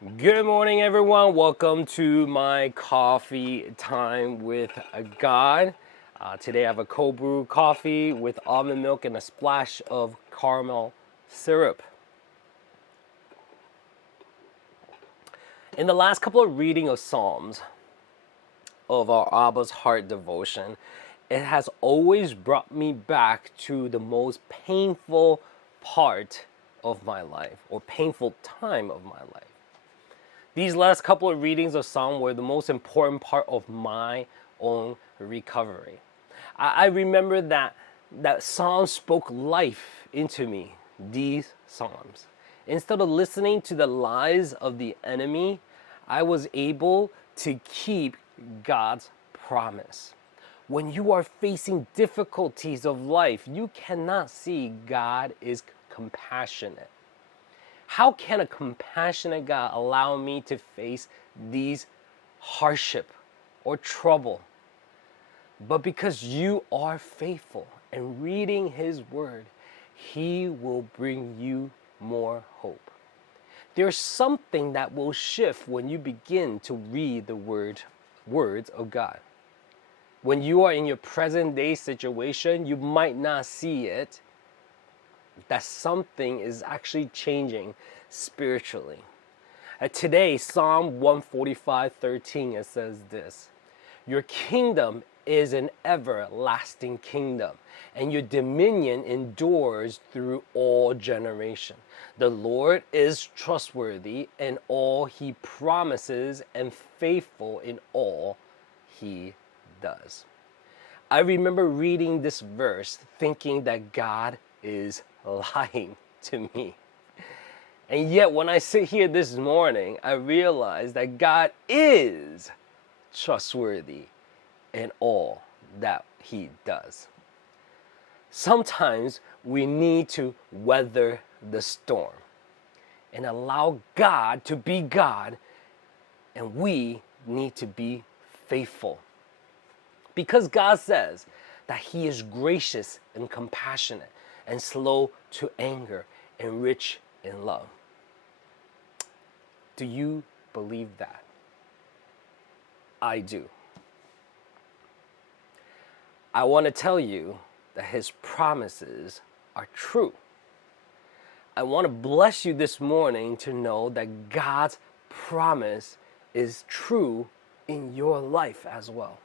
Good morning, everyone. Welcome to my coffee time with God. Today I have a cold brew coffee with almond milk and a splash of caramel syrup. In the last couple of reading of Psalms of our Abba's Heart devotion, it has always brought me back to the most painful part of my life, or painful time of my life. These last couple of readings of Psalm were the most important part of my own recovery. I remember that Psalm spoke life into me, these Psalms. Instead of listening to the lies of the enemy, I was able to keep God's promise. When you are facing difficulties of life, you cannot see God is compassionate. How can a compassionate God allow me to face these hardship or trouble? But because you are faithful and reading His Word, He will bring you more hope. There's something that will shift when you begin to read the words of God. When you are in your present day situation, you might not see it, that something is actually changing spiritually. Today, Psalm 145:13, it says this: Your kingdom is an everlasting kingdom, and your dominion endures through all generation. The Lord is trustworthy in all He promises and faithful in all He does. I remember reading this verse thinking that God is lying to me. And yet when I sit here this morning, I realize that God is trustworthy in all that He does. Sometimes we need to weather the storm and allow God to be God, and we need to be faithful. Because God says that He is gracious and compassionate and slow to anger and rich in love. Do you believe that? I do. I want to tell you that His promises are true. I want to bless you this morning to know that God's promise is true in your life as well.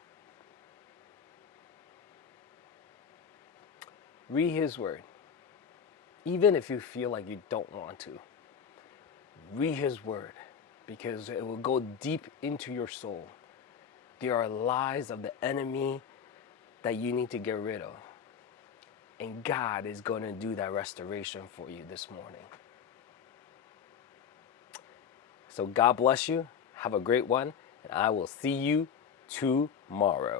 Read His Word. Even if you feel like you don't want to, read His Word, because it will go deep into your soul. There are lies of the enemy that you need to get rid of. And God is going to do that restoration for you this morning. So God bless you. Have a great one. And I will see you tomorrow.